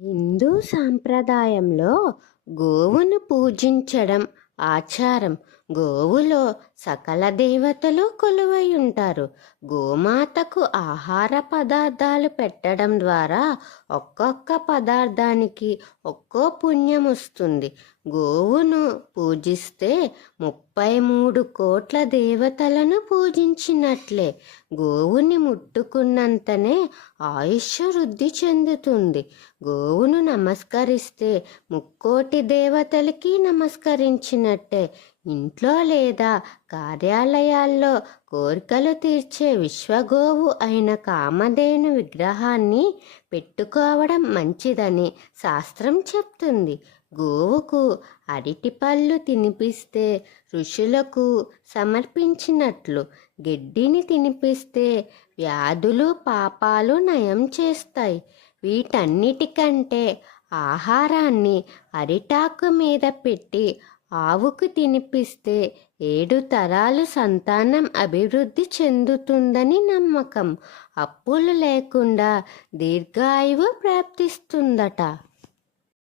హిందూ సాంప్రదాయంలో గోవును పూజించడం ఆచారం. గోవులో సకల దేవతలు కొలువై ఉంటారు. గోమాతకు ఆహార పదార్థాలు పెట్టడం ద్వారా ఒక్కొక్క పదార్థానికి ఒక్కో పుణ్యం వస్తుంది. గోవును పూజిస్తే ముప్పై మూడు కోట్ల దేవతలను పూజించినట్లే. గోవుని ముట్టుకున్నంతనే ఆయుష్ వృద్ధి చెందుతుంది. గోవును నమస్కరిస్తే ముక్కోటి దేవతలకి నమస్కరించినట్టే. ఇంట్లో లేదా కార్యాలయాల్లో కోరికలు తీర్చే విశ్వగోవు అయిన కామధేను విగ్రహాన్ని పెట్టుకోవడం మంచిదని శాస్త్రం చెప్తుంది. గోవుకు అరటిపళ్ళు తినిపిస్తే ఋషులకు సమర్పించినట్లు గడ్డిని తినిపిస్తే వ్యాధులు పాపాలు నయం చేస్తాయి. వీటన్నిటికంటే ఆహారాన్ని అరిటాకు మీద పెట్టి ఆవుకు తినిపిస్తే ఏడు తరాలు సంతానం అభివృద్ధి చెందుతుందని నమ్మకం. అప్పులు లేకుండా దీర్ఘాయువు ప్రాప్తిస్తుందట.